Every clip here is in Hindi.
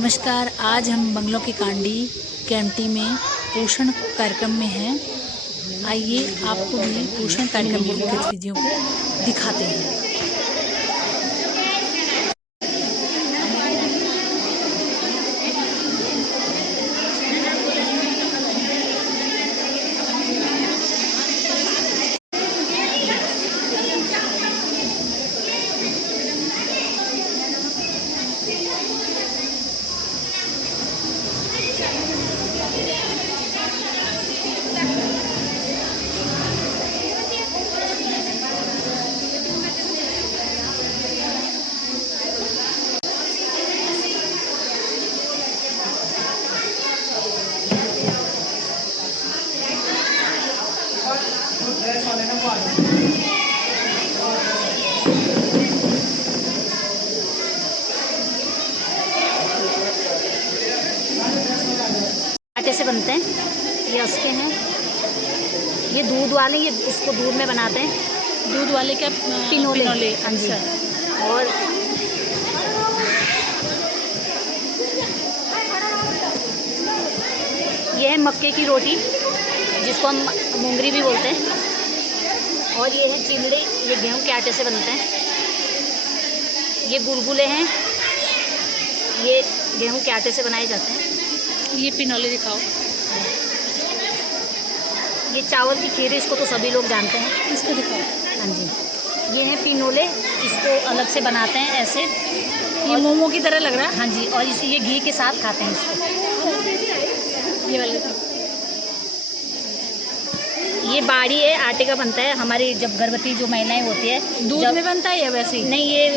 नमस्कार। आज हम बंगलों की कांडी केएमटी में पोषण कार्यक्रम में हैं। आइए आपको भी पोषण कार्यक्रम की गतिविधियों को दिखाते हैं। आटे से बनते हैं, ये उसके हैं, ये दूध वाले, ये इसको दूध में बनाते हैं। दूध वाले क्या? पिनोले। हाँ जी। और ये है मक्के की रोटी, जिसको हम मुंगरी भी बोलते हैं। और ये है चिमड़े, ये गेहूं के आटे से बनते हैं। ये गुलगुले हैं, ये गेहूं के आटे से बनाए जाते हैं। ये पिनोले दिखाओ। ये चावल की खीर, इसको तो सभी लोग जानते हैं। इसको दिखाओ। हाँ जी। ये है पिनोले, इसको अलग से बनाते हैं ऐसे। ये मोमो की तरह लग रहा है। हाँ जी। और इसे ये घी के साथ खाते हैं इसको। ये वाले दिखाओ। ये बाड़ी है, आटे का बनता है। हमारी जब गर्भवती जो महिलाएं होती है, दूध में बनता है या वैसे ही? नहीं, ये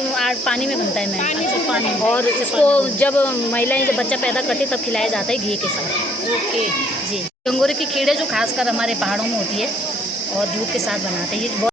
पानी में बनता है। पानी में। और इसको जब महिलाएं जब बच्चा पैदा करती है तब खिलाया जाता है घी के साथ। ओके जी। अंगूर की खीरे जो खासकर हमारे पहाड़ों में होती है और दूध के साथ बनाते हैं। ये बहुत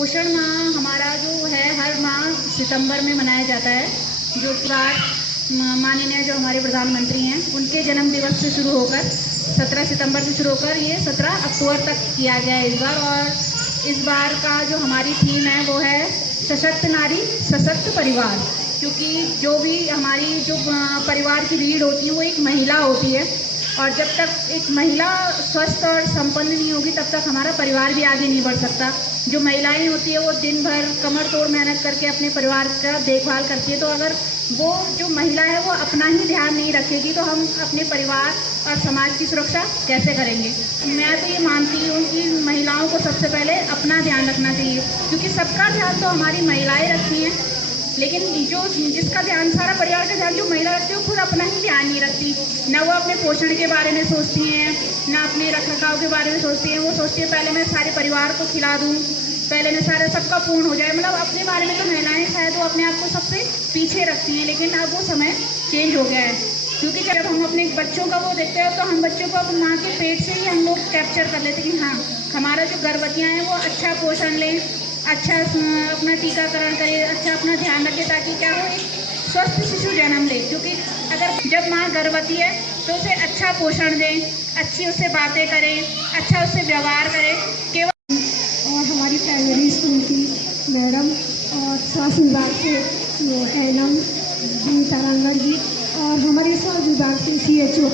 पोषण माह हमारा जो है हर माह सितंबर में मनाया जाता है, जो माननीय जो हमारे प्रधानमंत्री हैं उनके जन्म दिवस से शुरू होकर 17 सितंबर से शुरू होकर ये 17 अक्टूबर तक किया गया है इस बार। और इस बार का जो हमारी थीम है वो है सशक्त नारी सशक्त परिवार, क्योंकि जो भी हमारी जो परिवार की रीढ़ होती है वो एक महिला होती है। और जब तक एक महिला स्वस्थ और संपन्न नहीं होगी तब तक हमारा परिवार भी आगे नहीं बढ़ सकता। जो महिलाएं होती है वो दिन भर कमर तोड़ मेहनत करके अपने परिवार का देखभाल करती है, तो अगर वो जो महिला है वो अपना ही ध्यान नहीं रखेगी तो हम अपने परिवार और समाज की सुरक्षा कैसे करेंगे। मैं तो ये मानती हूँ कि महिलाओं को सबसे पहले अपना ध्यान रखना चाहिए, क्योंकि सबका ध्यान तो हमारी महिलाएं रखती हैं, लेकिन जो जिसका ध्यान, सारा परिवार का ध्यान जो महिला रखती है वो खुद अपना ही ध्यान नहीं रखती। ना वो अपने पोषण के बारे में सोचती हैं, ना अपने रखरखाव के बारे में सोचती हैं। वो सोचती है पहले मैं सारे परिवार को खिला दूँ, पहले मैं सारा सबका पूर्ण हो जाए। मतलब अपने बारे में तो महिलाएं शायद वो अपने आप को सबसे पीछे रखती हैं, लेकिन अब वो समय चेंज हो गया है। क्योंकि जब हम अपने बच्चों का वो देखते हैं तो हम बच्चों को अपनी माँ के पेट से ही हम लोग कैप्चर कर लेते हैं कि हाँ हमारा जो गर्भवतियाँ हैं वो अच्छा पोषण लें, अच्छा अपना टीकाकरण करें, अच्छा अपना ध्यान रखें, ताकि क्या हो, एक स्वस्थ शिशु जन्म ले। क्योंकि अगर जब माँ गर्भवती है तो उसे अच्छा पोषण दें, अच्छी उससे बातें करें, अच्छा उससे व्यवहार करें। केवल और हमारी प्राइमरी स्कूल की मैडम और स्वास्थ्य विभाग से एनएम जी तारांगण जी और हमारे स्वास्थ्य विभाग से CHO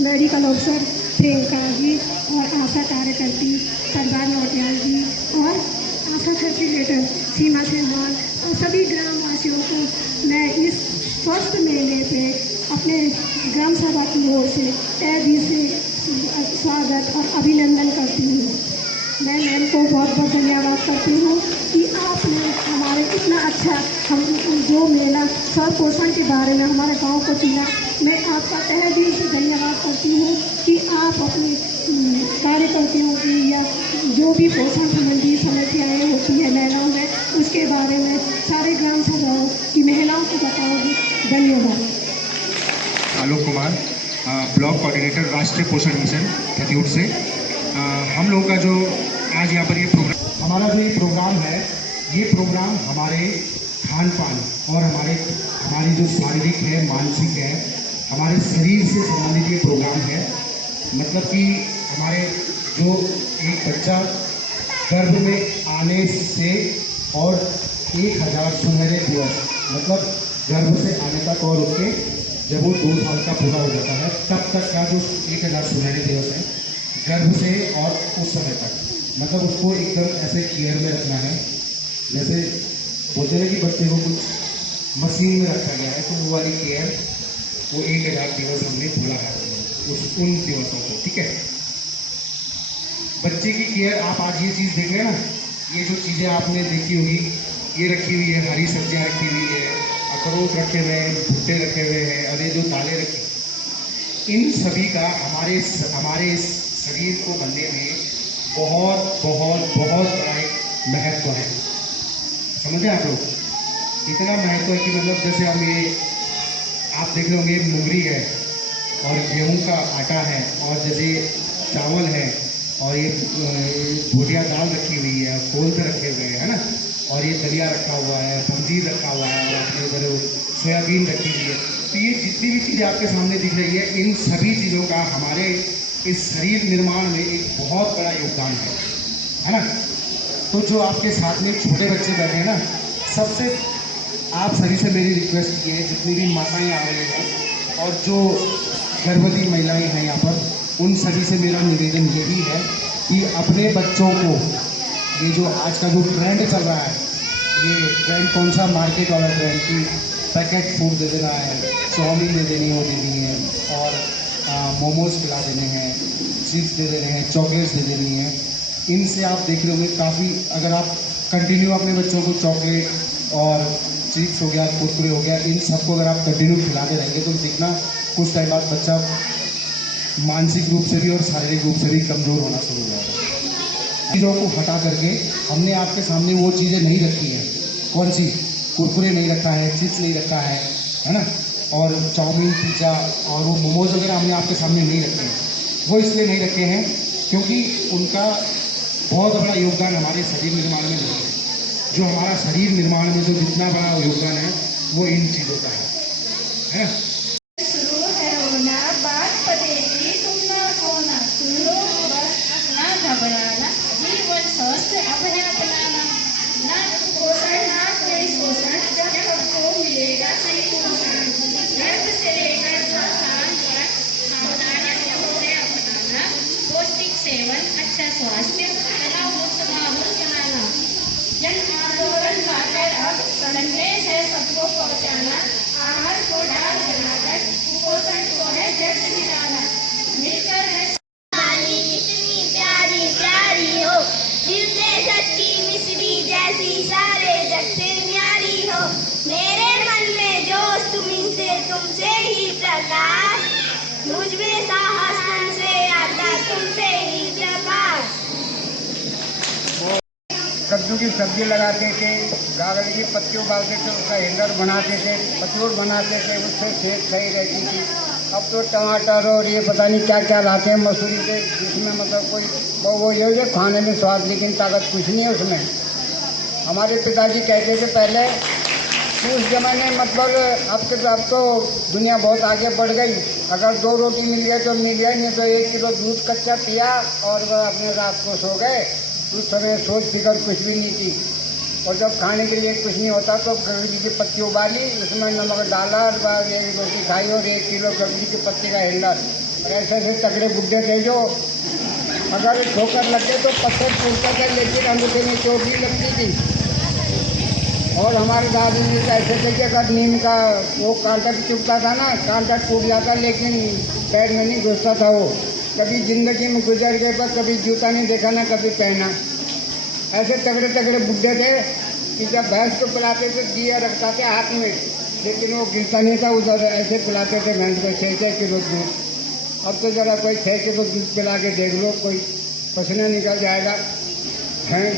medical officer Priyanka ji और आशा कार्यकर्ती सरदार नौटियाल जी और आशा फैसिलिटेटर सीमा सहवाल और सभी ग्रामवासियों को मैं इस स्वस्थ मेले पे अपने ग्राम सभा की ओर से तहे दिल से स्वागत और अभिनंदन करती हूँ। मैं मैम को बहुत बहुत धन्यवाद करती हूँ कि आपने हमारे इतना अच्छा हम जो मेला स्व पोषण के बारे में हमारे गांव को चुना। मैं आपका तहे दिल से धन्यवाद करती हूँ कि आप अपने कार्यकर्ताओं की या जो भी पोषण संबंधी समस्याएँ होती है महिलाओं में, उसके बारे में सारे ग्राम सभाओं की महिलाओं को बताओगे। धन्यवाद। आलोक कुमार, ब्लॉक कोऑर्डिनेटर राष्ट्रीय पोषण मिशन खतियूर से। हम लोगों का जो आज यहाँ पर ये प्रोग्राम, हमारा जो ये प्रोग्राम है, ये प्रोग्राम हमारे खान पान और हमारी जो शारीरिक है, मानसिक है, हमारे शरीर से संबंधित ये प्रोग्राम है। मतलब कि हमारे जो एक बच्चा गर्भ में आने से और 1000 सुनहरे दिवस, मतलब गर्भ से आने तक और उसके जब वो 2 साल का पूरा हो जाता है तब तक का जो 1000 सुनहरे दिवस है गर्भ से और उस समय तक, मतलब उसको एकदम ऐसे केयर में रखना है। जैसे बोलते हैं कि बच्चे को कुछ मशीन में रखा गया है, तो वो वाली केयर वो 1000 दिवस हमने बोला है उन दिवसों को। ठीक है, बच्चे की केयर आप आज ये चीज़ देख रहे हैं ना, ये जो चीज़ें आपने देखी होगी, ये रखी हुई है, हरी सब्जियाँ रखी हुई है, अखरोट रखे हुए हैं, भुट्टे रखे हुए हैं और ये जो दालें रखी, इन सभी का हमारे शरीर को बनने में बहुत बहुत बहुत बड़ा एक महत्व है। समझे आप लोग? इतना महत्व है कि मतलब जैसे हम ये आप देख रहे होंगे मुंगरी है और गेहूं का आटा है और जैसे चावल है और ये भुजिया दाल रखी हुई है, खोल पे रखे हुए हैं, है ना, और ये दलिया रखा हुआ है, पंजीर रखा हुआ है और अपने उधर सोयाबीन रखी हुई है। तो ये जितनी भी चीज़ें आपके सामने दिख रही है, इन सभी चीज़ों का हमारे इस शरीर निर्माण में एक बहुत बड़ा योगदान है ना। तो जो आपके साथ में छोटे बच्चे बैठे हैं ना, सबसे आप सभी से मेरी रिक्वेस्ट ये है, जितनी भी माताएं आ रही हैं और जो गर्भवती महिलाएं हैं यहाँ पर, उन सभी से मेरा निवेदन यही है कि अपने बच्चों को ये जो आज का जो ट्रेंड चल रहा है, ये ट्रेंड कौन सा, मार्केट वाला ट्रेंड की पैकेट फूड दे देना है, चाउमीन दे देनी हो देनी है और मोमोज खिला देने हैं, चिप्स दे देने हैं, चॉकलेट्स दे देनी है। इनसे आप देख रहे होंगे काफ़ी, अगर आप कंटिन्यू अपने बच्चों को चॉकलेट और चिप्स हो गया, कुरकुरे हो गया, इन सबको अगर आप कंटिन्यू खिलाते रहेंगे तो देखना कुछ टाइम बाद बच्चा मानसिक रूप से भी और शारीरिक रूप से भी कमज़ोर होना शुरू हो जाएगा। चीज़ों को हटा करके हमने आपके सामने वो चीज़ें नहीं रखी हैं। कौन सी? कुरकुरे नहीं रखा है, चिप्स नहीं रखा है ना, और चाउमीन, पिज़्ज़ा और वो मोमोज वगैरह हमने आपके सामने नहीं रखे हैं। वो इसलिए नहीं रखे हैं क्योंकि उनका बहुत बड़ा योगदान हमारे शरीर निर्माण में नहीं है। जो हमारा शरीर निर्माण में जो जितना बड़ा योगदान है वो इन चीज़ों का है ना। शुरू है होना, बात पड़ेगी तुम ना होना, सुनो बस अपना घबराना, जीवन स्वस्थ अपने अपनाना, ना पोषण ना कोई शोषण, जब सबको मिलेगा सही पोषण, गर्भ से लेकर संतान तक सावधानियां होते अपनाना, पौष्टिक सेवन, अच्छा स्वास्थ्य, तनाव मुक्त माहौल बनाना, जन आंदोलन का अब संदेश है सबको पहुंचाना, आहार को डाल जलाकर कुपोषण को है जड़ से मिटाना। मिलकर है कहानी कितनी प्यारी प्यारी हो, दिल से सच्ची मिश्री जैसी सारे जग से न्यारी हो। मेरे मन में जोश तुमसे ही प्रकाश, मुझ में साहस तुमसे आता तुमसे ही प्रकाश। कद्दू की सब्जी लगाते थे, गागल की पत्ती उबालते थे, उसका हिंडर बनाते थे, पतलूर बनाते थे, उससे सेहत सही रहती थी। अब तो टमाटर और ये पता नहीं क्या क्या लाते हैं मसूरी से, जिसमें मतलब कोई वो ये खाने में स्वाद, लेकिन ताकत कुछ नहीं है उसमें। हमारे पिताजी कहते थे पहले, उस ज़माने मतलब अब तो दुनिया बहुत आगे बढ़ गई। अगर 2 रोटी मिल गई तो मिल गई, नहीं तो 1 किलो दूध कच्चा पिया और अपने रात को सो गए। उस समय सोच फिकर कुछ भी नहीं थी। और जब खाने के लिए कुछ नहीं होता तो गगरी की पत्ती उबाली, उसमें नमक डाला और 1 रोटी खाई और 1 किलो गगरी की पत्ती का हिल्लर। और ऐसे ऐसे तगड़े बुड्ढे थे जो अगर ठोकर लगते तो पत्थर टूटता था, लेकिन अंगूठे में चोट नहीं लगती थी। और हमारे दादी जी ऐसे थे कि अगर नीम का वो कांटा भी चुभता था ना, कांटा टूट जाता लेकिन पैर में नहीं घुसता था वो। कभी ज़िंदगी में गुजर गए पर कभी जूता नहीं देखा ना कभी पहना। ऐसे तगड़े तगड़े बुड्ढे थे कि जब भैंस को पिलाते थे दिया रखता थे हाथ में, लेकिन वो गिरता नहीं था, उधर ऐसे पिलाते थे भैंस को 6-6 किलो दूध। अब तो ज़रा कोई 6 किलो दूध पिला के देख लो, कोई पसीना निकल जाएगा हैं।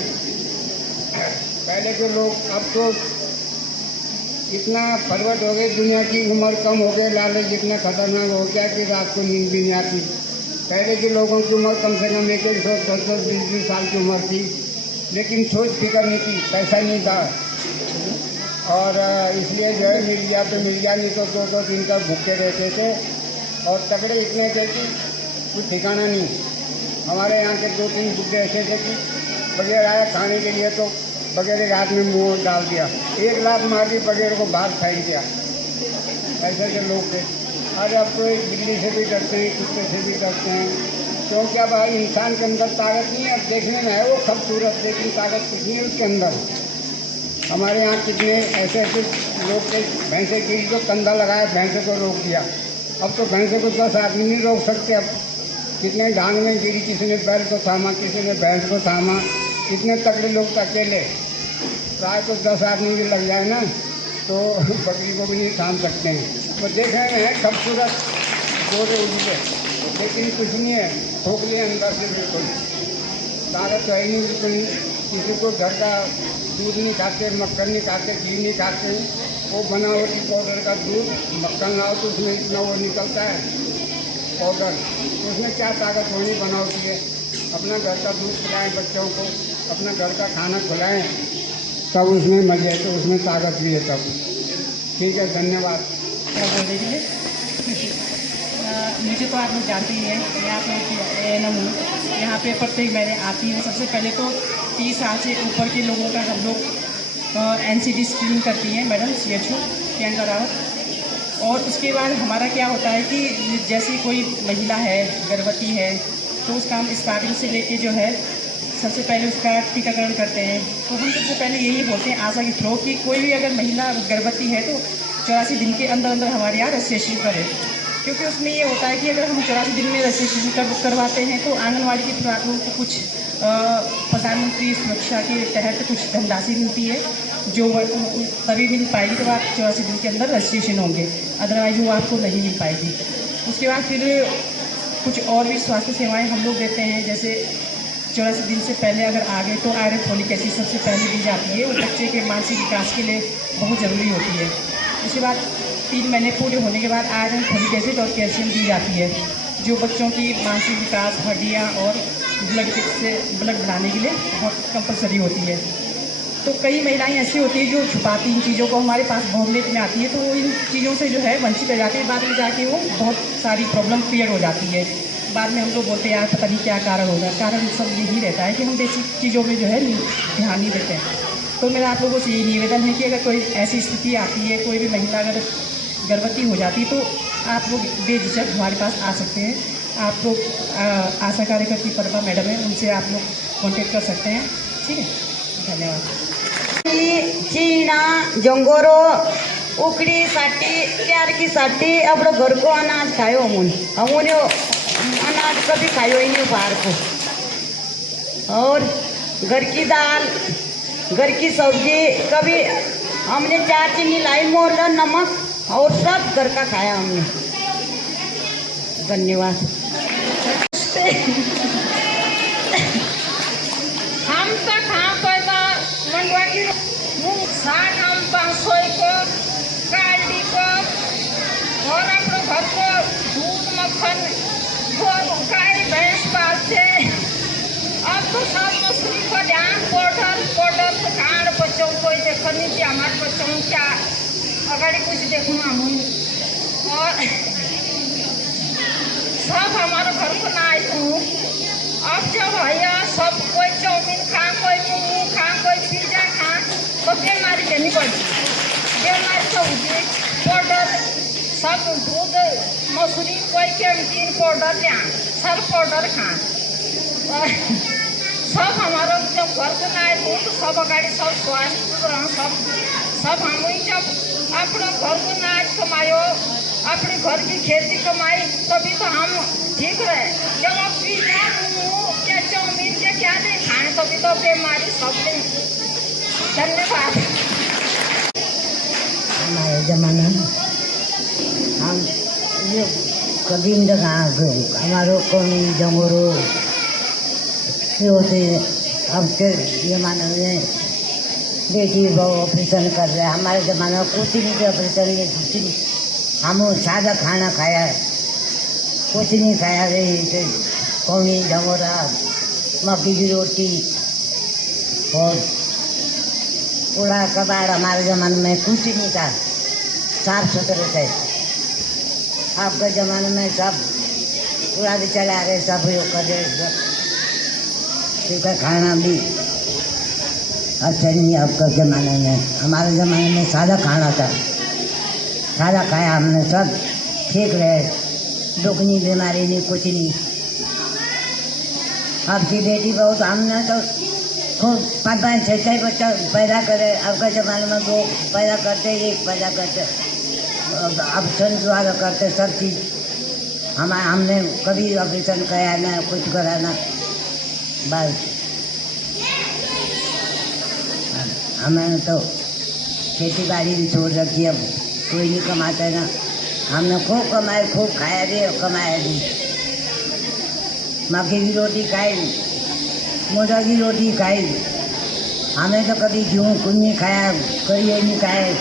पहले के लोग अब तो इतना फॉरवर्ड हो गए, दुनिया की उम्र कम हो गई, लालच इतना खतरनाक हो गया कि रात को नींद भी नहीं आती। पहले के लोगों की उम्र कम से कम 1-1 10-20 साल की उम्र थी, लेकिन सोच फिक्र नहीं थी, पैसा नहीं था। और इसलिए जो है मिल गया तो मिल गया, नहीं तो 2-2 दिन तक भूखे रहते थे। और तगड़े इतने थे कि कुछ ठिकाना नहीं। हमारे यहाँ के 2-3 बुड्ढे ऐसे थे कि बगैर आया खाने के लिए तो बगैर के हाथ में मुँह डाल दिया, 1 लात मार दी, बगैर को बाहर फेंक दिया। ऐसे के लोग थे। और अब तो एक बिल्ली से भी डरते हैं, कुत्ते से भी डरते हैं, क्योंकि अब इंसान के अंदर ताकत नहीं है। अब देखने में है वो खूबसूरत, लेकिन ताकत कुछ नहीं है उसके अंदर। हमारे यहाँ कितने ऐसे ऐसे लोग थे, भैंसे की तो कंधा लगाया, भैंसे को रोक दिया। अब तो भैंसे को 10 आदमी नहीं रोक सकते। अब कितने डांग में गिरी, किसी ने बैल को थामा, किसी ने भैंस को थामा। इतने तगड़े लोग तो अकेले, प्राय तो 10 आदमी भी लग जाए ना तो बकरी को भी नहीं थाम सकते हैं। तो देखने में है खूबसूरत, गोरे उजले, लेकिन कुछ नहीं है, खोखले अंदर से बिल्कुल। ताकत तो है नहीं बिल्कुल। किसी को घर का दूध नहीं खाते, मक्खन नहीं खाते, घी नहीं खाते, वो बनावटी पाउडर का दूध मक्खन लाओ तो उसमें इतना वो निकलता है पाउडर, तो उसमें क्या ताकत होनी बनावटी है। अपना घर का दूध पिलाएं बच्चों को, अपना घर का खाना खिलाएं, तब उसमें मज़े है, तो उसमें ताकत भी है तब। ठीक है, धन्यवाद। बोलने के लिए मुझे तो आप लोग जानते ही हैं, मैं आप लोग की ANM हूँ। यहाँ पे प्रत्येक महीने आती हूँ। सबसे पहले तो 30 साल से ऊपर के लोगों का हम लोग NCD स्क्रीनिंग करती हैं मैडम CHO प्रियंका रावत। और उसके बाद हमारा क्या होता है कि जैसे कोई महिला है, गर्भवती है, तो उसका हम स्टार्टिंग से लेके जो है सबसे पहले उसका टीकाकरण करते हैं। तो हम सबसे पहले यही बोलते हैं आशा के थ्रू कि कोई भी अगर महिला गर्भवती है तो 84 दिन के अंदर अंदर हमारे यहाँ रजिस्ट्रेशन करें, क्योंकि उसमें ये होता है कि अगर हम 84 दिन में रजिस्ट्रेशन करवाते हैं तो आंगनवाड़ी की खुराकों को कुछ प्रधानमंत्री सुरक्षा के तहत कुछ धनराशि मिलती है, जो तभी मिल पाएगी जब आप 84 दिन के अंदर रजिस्ट्रेशन होंगे, अदरवाइज वो आपको नहीं मिल पाएगी। उसके बाद फिर कुछ और भी स्वास्थ्य सेवाएं हम लोग देते हैं, जैसे 84 दिन से पहले अगर आ गए तो आयरन फोलिक एसिड सबसे पहले दी जाती है, वो बच्चे के मानसिक विकास के लिए बहुत ज़रूरी होती है। उसके बाद 3 महीने पूरे होने के बाद आयरन फोलिक एसिड और कैल्शियम दी जाती है, जो बच्चों की मानसिक विकास, हड्डियाँ और ब्लड बनाने के लिए बहुत कंपलसरी होती है। तो कई महिलाएं ऐसी होती है जो छुपाती इन चीज़ों को, हमारे पास बहुत लेट में आती है, तो वो इन चीज़ों से जो है वंचित रह जाती है। बाद में जाके वो बहुत सारी प्रॉब्लम क्रिएट हो जाती है। बाद में हम लोग बोलते हैं यार पता नहीं क्या कारण होगा। कारण सब यही रहता है कि हम बेसिक चीज़ों में जो है ध्यान नहीं देते हैं। तो मेरा आप लोगों से यही निवेदन है कि अगर कोई ऐसी स्थिति आती है, कोई भी महिला अगर गर्भवती हो जाती है, तो आप लोग बेझिझक हमारे पास आ सकते हैं। आप लोग आशा कार्यकर्ती प्रतिभा मैडम है, उनसे आप लोग कॉन्टेक्ट कर सकते हैं। ठीक है, धन्यवाद। चीना जंगोरो उकड़ी साटी प्यार की साटी अपने घर को अनाज खायो हमने अनाज कभी खायो ही नहीं बाहर को। और घर की दाल, घर की सब्जी, कभी हमने 4 चीनी लाई, मोला, नमक और सब घर का खाया हमने। धन्यवाद। हम तो कहाँ पैदा मंडवा की साग हम 500 को काल्डी को और अपने घर को दूध मक्खन गाय भैंस पालते। अब तो सब मछली को ध्यान पाउडर से खाण बच्चों को देखनी थी। हमारे बच्चों क्या अगाड़ी कुछ देखूँ हम और सब हमारे घर को ना आई हूँ। अब जब भैया सब कोई चाउमीन खा, कोई मोमो खा, कोई पिज्जा खा तो बीमारी देनी पड़ती। बीमारी तो होगी। पाउडर सब दूध मसूरी कोई कैंटीन पाउडर लिया, सब पाउडर खा। सब हमारा जब घर को ना आए तो सब अगाड़ी सब स्वास्थ्य सब हम जब अपने घर को ना कमायो, अपने घर की खेती कमाई तभी तो हम ठीक रहे। जब आप पिज्जा मोमो क्या चाउमीन क्या नहीं खाए तभी तो बीमारी सब दिन। धन्यवाद। हमारे जमाना हम ये कदीम जगह हमारो कौन जंगोरो से होते। अब के जमाने में बेटी बहु ऑपरेशन कर रहे हैं। हमारे ज़माना में कुछ नहीं थे ऑपरेशन ये कुछ नहीं। हम सादा खाना खाया, कुछ नहीं खाया। रही कौनी झमोरा, मक्की की रोटी और पूरा कबाड़। हमारे ज़माने में कुछ नहीं था, साफ सुथरे थे। आपके ज़माने में सब पूरा भी चला रहे, सब योग कर रहे, सब ठीक है। खाना भी अच्छा नहीं आपका ज़माने में। हमारे ज़माने में सादा खाना था, सादा खाया हमने, सब ठीक रहे, दुखनी बीमारी नहीं, कुछ नहीं। आपकी बेटी बहुत हमने तो खूब 5-5, 6-6 बच्चा पैदा करे। आपका ज़माने में 2 पैदा करते, 1 पैदा करते, ऑपरेशन द्वारा करते सब चीज़। हमने कभी ऑपरेशन कराया ना, कुछ कराना। बस हमें तो खेती बाड़ी भी छोड़ रखी है, कोई नहीं कमाता है ना। हमने खूब कमाए, खूब खाया भी और कमाया भी। मक्की की रोटी खाई, मोटा की रोटी खाई। हमें तो कभी गेहूँ कुछ नहीं खाया, करिए नहीं खाए।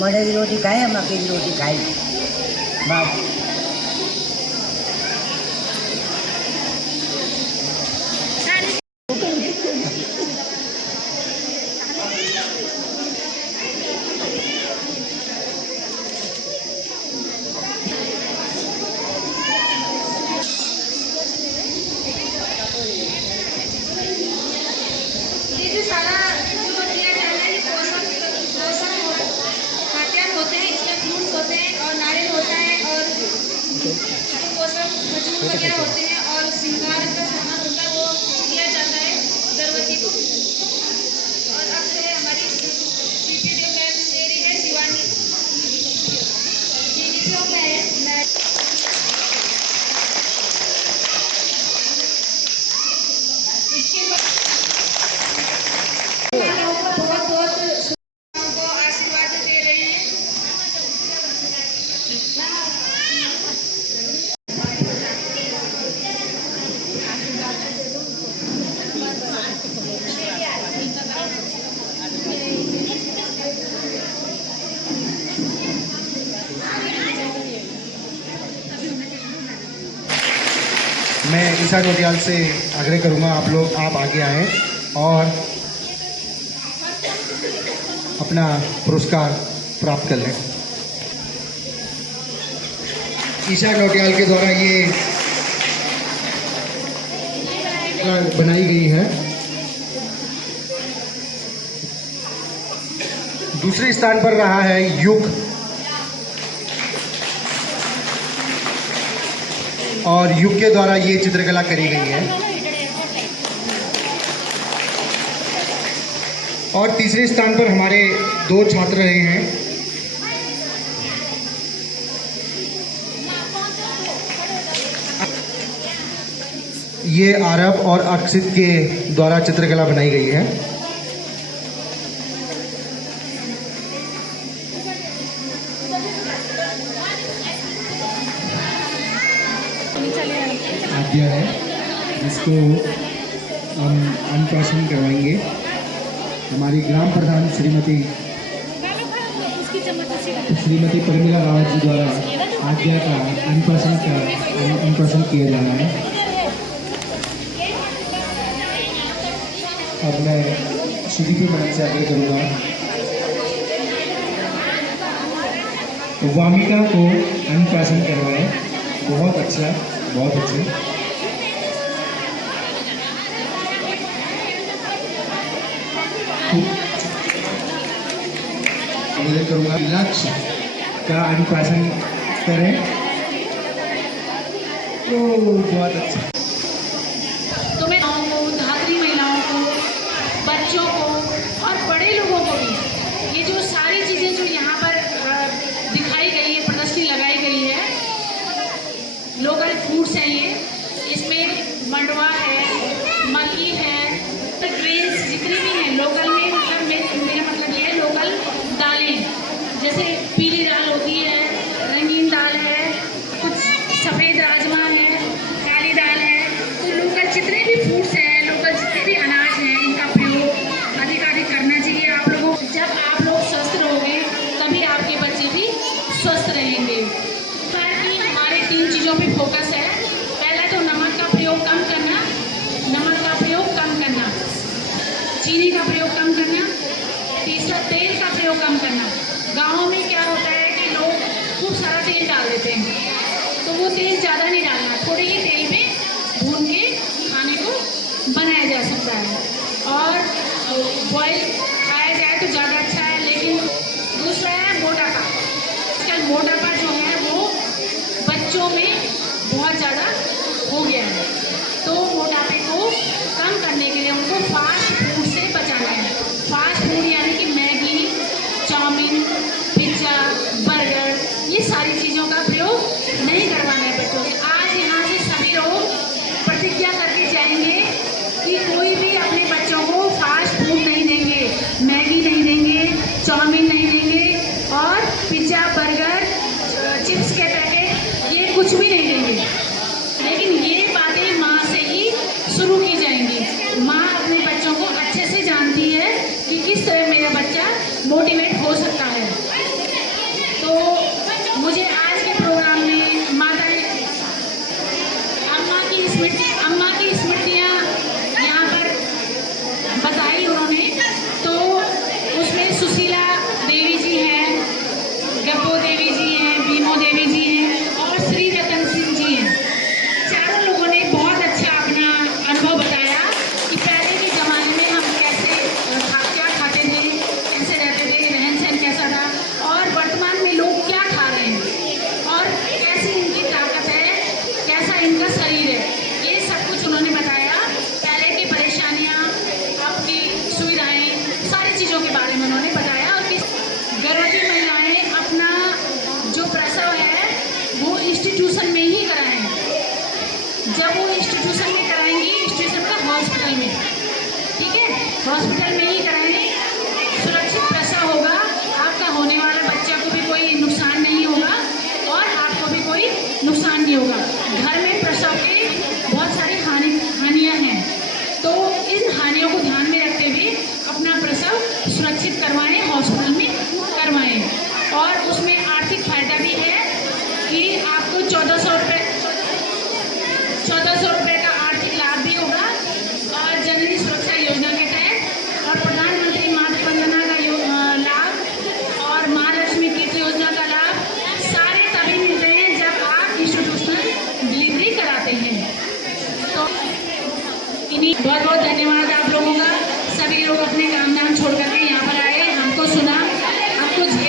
मोटे की रोटी खाए, मक्की की रोटी खाई, बस। ये जो सारा जो दिया जा रहा है ये पोषण खाद्यान्न होते हैं, इसमें फ्रूट्स होते हैं और नारियल होता है और पोषण खजूर वगैरह होते हैं और श्रृंगार का सामान होता है वो दिया जाता है गर्भवती को। और अब जो है हमारी CPDO मैम दे रही है शिवानी चीनी चौक में है। इसके बाद बहुत हमको आशीर्वाद दे रहे हैं। मैं ईशा नोटियाल से आग्रह करूंगा आप आगे आएँ और अपना पुरस्कार प्राप्त कर लें। ईशा नोटियाल के द्वारा ये बनाई गई है। दूसरे स्थान पर रहा है युग, और युग के द्वारा ये चित्रकला करी गई है। और तीसरे स्थान पर हमारे 2 छात्र रहे हैं ये आरब और अक्षित के द्वारा चित्रकला बनाई गई है। आद्या है, इसको हम अनप्राशन करवाएंगे। हमारी ग्राम प्रधान श्रीमती परिमला रावत जी द्वारा आद्या का अनप्राशन किया जा रहा है। अब मैं सुदीप मैडम से आगे करूँगा। तो वामिका को अनप्राशन करवाएं। बहुत अच्छा, बहुत अच्छा। आवेदन करूँगा लक्ष्य का अनुशासन करें। तो बहुत अच्छा। तो मैं गाँव को, धात्री महिलाओं को, बच्चों को और बड़े लोगों को भी ये जो सारी चीज़ें जो यहाँ पर दिखाई गई है, प्रदर्शनी लगाई गई है, लोकल फूड्स हैं ये, इसमें मंडवा है, मक्की है, ग्रेन्स जितने भी हैं लोकल में, मतलब मेरा मतलब ये है लोकल दालें, जैसे पीली दाल होती है, रंगीन दाल है, कुछ सफ़ेद राजमा है, काली दाल है। तो लोकल जितने भी फूड्स हैं, लोकल जितने भी अनाज हैं, इनका प्रयोग अधिकाधिक करना चाहिए आप लोगों। जब आप लोग स्वस्थ रहोगे तभी आपके बच्चे भी स्वस्थ रहेंगे। ताकि हमारे 3 चीज़ों पे फोकस है। पहला तो नमक का प्रयोग कम करना, चीनी का प्रयोग कम करना, तीसरा तेल का प्रयोग कम करना। गाँव में क्या होता है कि लोग खूब सारा तेल डाल देते हैं, तो वो तेल ज़्यादा नहीं डालना, थोड़े ही तेल में भून के खाने को बनाया जा सकता है और बॉयल खाया जाए तो ज़्यादा अच्छा है। लेकिन दूसरा है मोटापा। आजकल मोटापा जो है वो बच्चों में बहुत ज़्यादा हो गया है, तो मोटापे को कम करने के लिए उनको फास्ट फूड से बचाना है। फास्ट फूड यानी कि मैगी, चाउमीन, पिज्ज़ा, बर्गर, ये सारी चीज़ों का प्रयोग नहीं करवाना है बच्चों के। आज यहाँ से सभी लोग प्रतिज्ञा करके जाएंगे कि कोई भी अपने बच्चों को फास्ट फूड नहीं देंगे, मैगी नहीं देंगे, चाउमीन नहीं देंगे और पिज्ज़ा, बर्गर, चिप्स के पैकेट, ये कुछ भी नहीं देंगे। लेकिन ये बातें माँ से ही शुरू की जाएंगी। माँ अपने बच्चों को अच्छे से जानती है कि किस तरह मेरा बच्चा मोटिवेट हो सकता है। तो मुझे आज के प्रोग्राम में अम्मा की स्मृतियाँ यहाँ पर बताई उन्होंने। तो उसमें सुशीला देवी जी हैं, गप्पो देवी जी हैं, बीमो देवी जी हैं और श्री रतन सिंह जी हैं। चारों लोगों ने बहुत अच्छा अपना अनुभव बताया कि पहले के ज़माने में हम कैसे क्या खाते थे, कैसे रहते थे, रहन सहन कैसा था और वर्तमान में लोग क्या खा रहे हैं और कैसी इनकी ताकत है, कैसा इनका शरीर है, ये सब कुछ उन्होंने बताया। पहले की परेशानियाँ, आपकी सुविधाएँ, सारी चीज़ों के बारे में उन्होंने बताया। और किस गर्भवती महिलाएँ अपना जो प्रसव है वो इंस्टीट्यूशन में ही कराएं। जब वो इंस्टीट्यूशन में कराएंगी, इंस्टीट्यूशन का हॉस्पिटल में, ठीक है, हॉस्पिटल में ही कराएं। सुरक्षित प्रसव होगा, आपका होने वाला बच्चा को भी कोई नुकसान नहीं होगा और आपको भी कोई नुकसान नहीं होगा। घर में प्रसव के बहुत सारी हानियाँ हैं, तो इन हानियों को ध्यान में रखते हुए अपना प्रसव सुरक्षित करवाएं, हॉस्पिटल में करवाएं। और उसमें आर्थिक फायदा भी है कि आपको 1400 रुपये का आर्थिक लाभ भी होगा और जननी सुरक्षा योजना के तहत और प्रधानमंत्री मातृ वंदना का लाभ और महालक्ष्मी किट योजना का लाभ सारे तभी मिलते हैं जब आप इंस्टीट्यूशनल डिलीवरी कराते हैं। तो इन्हीं बहुत बहुत धन्यवाद।